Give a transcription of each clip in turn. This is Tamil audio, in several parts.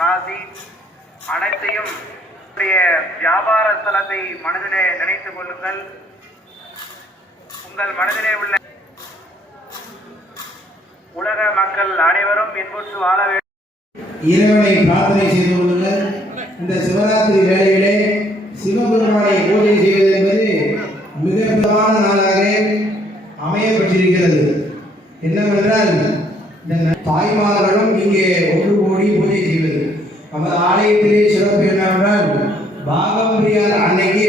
ராசி அனைத்தையும் வியாபார ஸ்தலத்தை மனதிலே நினைத்துக் கொள்ளுங்கள். உங்கள் மனதிலே உள்ள உலக மக்கள் அனைவரும் இன்புற்று வாழ வேண்டும். இறைவனை பிரார்த்தனை செய்து கொள்ளுங்கள். இந்த சிவராத்திரி வேளையிலே சிவபெருமானை பூஜை செய்வது என்பது மிக பிரதான நாளாக அமைய பெற்றிருக்கிறது என்னவென்றால் தாய்மார்களும் இங்கே ஒன்று கூடி பூஜை செய்வது. நமது ஆலயத்திலே சிறப்பு என்னவென்றால் பாகம்பிரியார் அன்னைக்கு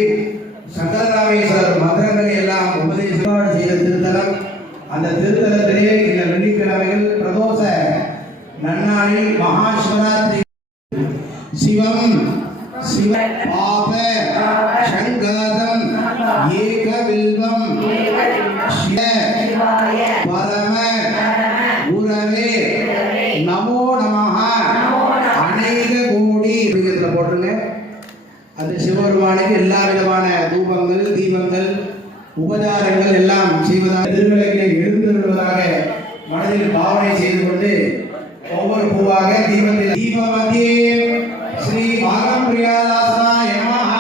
சங்கரராமேஸ்வரர் மந்திரங்களை எல்லாம் உபதேசம் செய்த திருத்தலம். அந்த திருத்தலத்திலே இந்த வெள்ளிக்கிழமையில் பிரதோஷ நன்னாளில் மகா சிவராத்திரி சிவம் சிவ பாப சங்காதம் ஏக வில்வம் சிவபெருமானுக்கு எல்லா விதமான தூபங்கள் தீபங்கள் உபச்சாரங்கள் எல்லாம் செய்வதாக திருவிளக்கிலே எழுந்துள்ளதாக மனதில் பாவனை செய்து கொண்டு ஒவ்வொரு பூவாக தீபத்தில் தீபமதியே ஸ்ரீ பாகம் பிரியாதாசனாய நமஹ.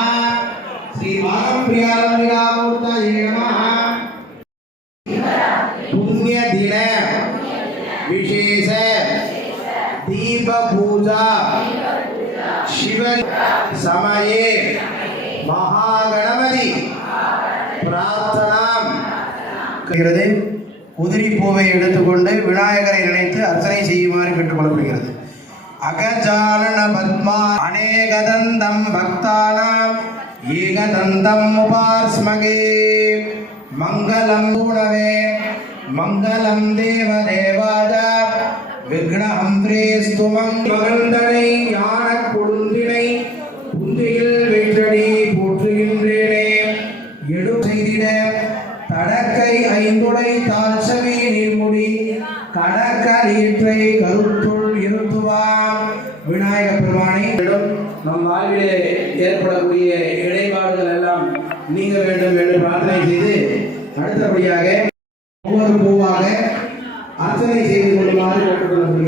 ஸ்ரீ பாகம் பிரியாதாமூர்த்தாய நமஹ. புண்ணிய தின விசேஷ தீப பூஜா. சிவ சமயே. மகாகணபதி. பிரார்த்தனாம். உதிரி பூவை எடுத்துக்கொண்டு விநாயகரை நினைத்து அர்ச்சனை செய்யுமாறு கேட்டுக்கொள்ளப்படுகிறது. அகஜாலன பத்மா அநேகதந்தம் பக்தானாம். ஏகதந்தம் உபாஸ்மகே. மங்களம் கூடவே மங்களம் தேவ தேவாஜ விக்னஹந்திரேஸ்து மகந்தனை ஞான கொழுந்தினை புந்தியில் ஐந்துடை தாழ்சவி நீர்முடி கடற்கரீற்றை கருத்துள் இருத்துவார் விநாயக பெருமானை நம் வாழ்விலே ஏற்படக்கூடிய இடைபாடுகள் எல்லாம் நீங்க வேண்டும் என்று பிரார்த்தனை செய்து அடுத்தபடியாக ஒவ்வொரு பூவாக அர்ச்சனை செய்து கொள்ளுமாறு கேட்டுக்கொள்கிறேன்.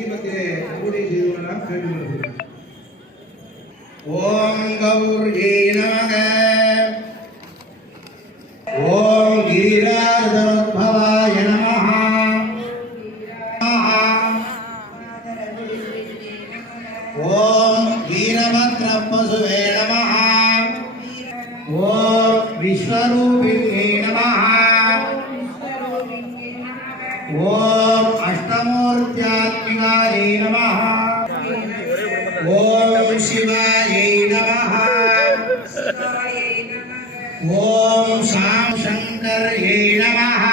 தீபத்திலே பூஜை செய்து கேட்டுக்கொள்கிறேன் ஓம் கௌர்யே நமக ஓம் கிரிராஜோத்பவாய நமஹ ஓம் நமஹ ஓம் விஸ்வரூபிணே நமஹ ஓம் அஷ்டமூர்த்தியா ஓம் சிவாயை நமஹ ஓம் சாம் சங்கர்யே நமஹ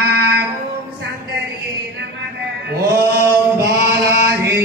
ஓம் சங்கரியே நமக ஓம் பாலாஜி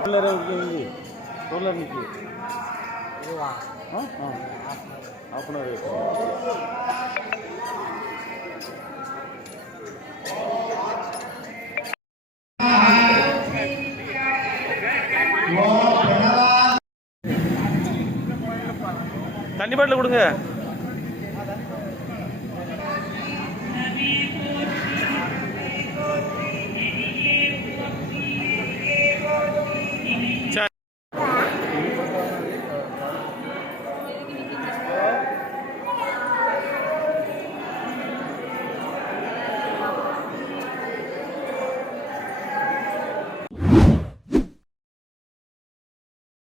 డోలర్ ఇది డోలర్ నుంచి హాఫ్ అన్ అవర్ பாட்டில் கொடுங்க.